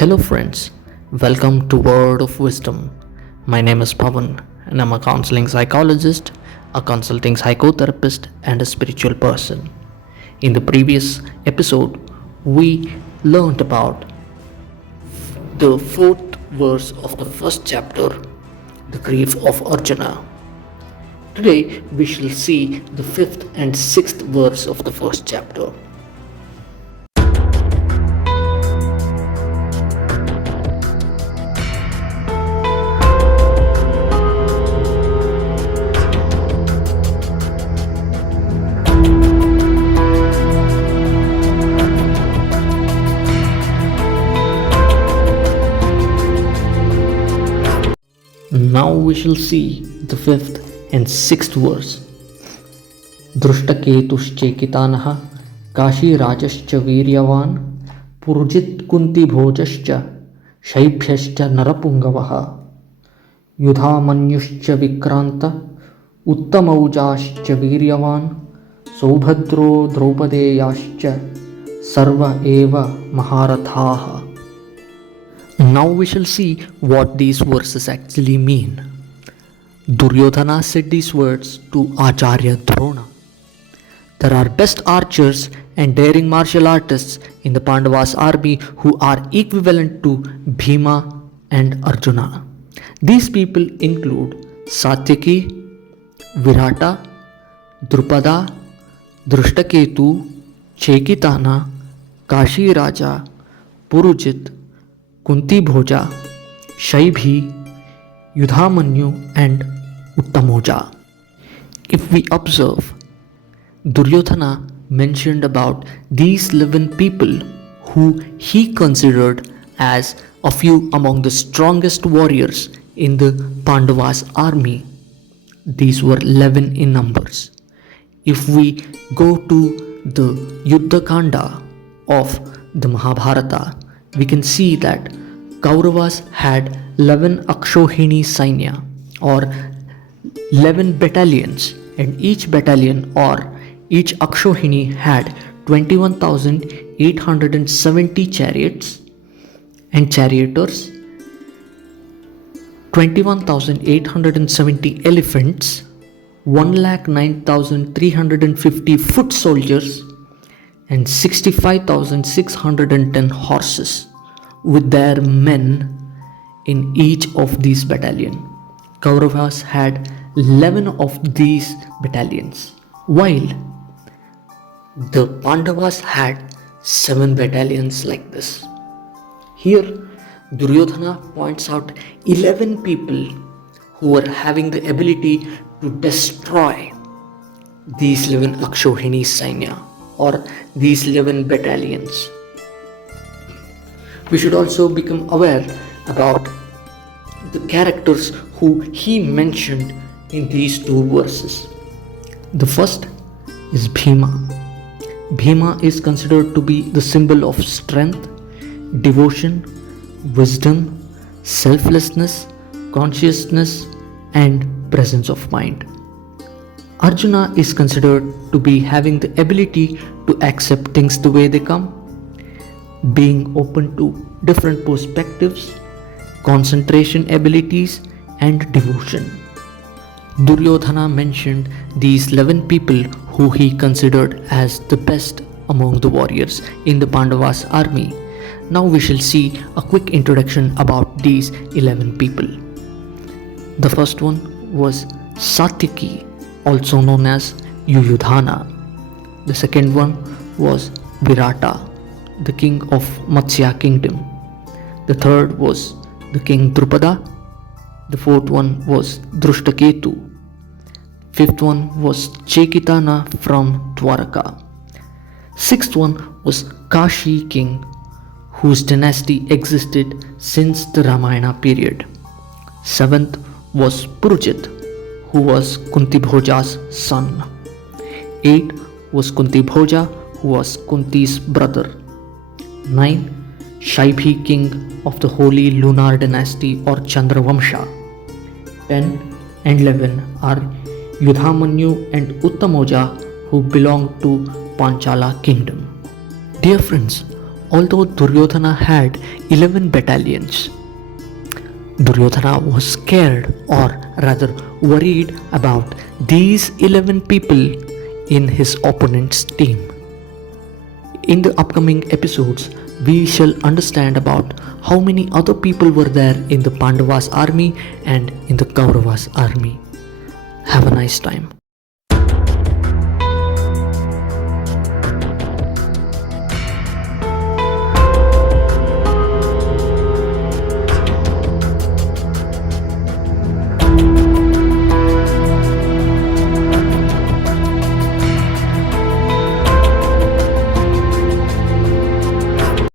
Hello, friends. Welcome to Word of Wisdom. My name is Pavan, and I'm a counseling psychologist, a consulting psychotherapist, and a spiritual person. In the previous episode, we learned about the fourth verse of the first chapter, the grief of Arjuna. Today, we shall see the fifth and sixth verse of the first chapter. Now we shall see the fifth and sixth verse. दृष्टकेतुश्चेकितानः काशीराजश्च वीर्यवान् पुरुजित् कुन्तीभोजश्च शैभ्यश्च नरपुङ्गवः युधामन्युश्च विक्रान्त उत्तमौजाश्च वीर्यवान् सौभद्रो द्रौपदेयाश्च सर्व एव महारथाः. Now we shall see what these verses actually mean. Duryodhana said these words to Acharya Drona. There are best archers and daring martial artists in the Pandavas' army who are equivalent to Bhima and Arjuna. These people include Satyaki, Virata, Drupada, Drishtaketu, Chekitana, Kashi Raja, Purujit, Kunti Bhoja, Shaibhi, Yudhamanyu and Uttamoja. If we observe, Duryodhana mentioned about these 11 people who he considered as a few among the strongest warriors in the Pandavas' army. These were 11 in numbers. If we go to the Yuddha Kanda of the Mahabharata, we can see that Kauravas had 11 Akshohini Sainya or 11 battalions, and each battalion or each Akshohini had 21,870 chariots and charioteers, 21,870 elephants, 1,09,350 foot soldiers, and 65,610 horses with their men in each of these battalions. Kauravas had 11 of these battalions, while the Pandavas had 7 battalions like this. Here, Duryodhana points out 11 people who were having the ability to destroy these 11 Akshohini Sainya or these 11 battalions. We should also become aware about the characters who he mentioned in these two verses. The first is Bhima. Bhima is considered to be the symbol of strength, devotion, wisdom, selflessness, consciousness, and presence of mind. Arjuna is considered to be having the ability to accept things the way they come, being open to different perspectives, concentration abilities, and devotion. Duryodhana mentioned these 11 people who he considered as the best among the warriors in the Pandavas' army. Now we shall see a quick introduction about these 11 people. The first one was Satyaki, also known as Yuyudhana. The second one was Virata, the king of Matsya kingdom. The third was the king Drupada. The fourth one was Drishtaketu. Fifth one was Chekitana from Dwaraka. Sixth one was Kashi king, whose dynasty existed since the Ramayana period. Seventh was Purujit, who was Kunti Bhoja's son. 8 was Kunti Bhoja, who was Kunti's brother. 9. Shaibhi, king of the holy lunar dynasty or Chandravamsha. 10 and 11 are Yudhamanyu and Uttamoja, who belong to Panchala kingdom. Dear friends, although Duryodhana had 11 battalions, Duryodhana was scared or rather worried about these 11 people in his opponent's team. In the upcoming episodes, we shall understand about how many other people were there in the Pandavas army and in the Kauravas army. Have a nice time.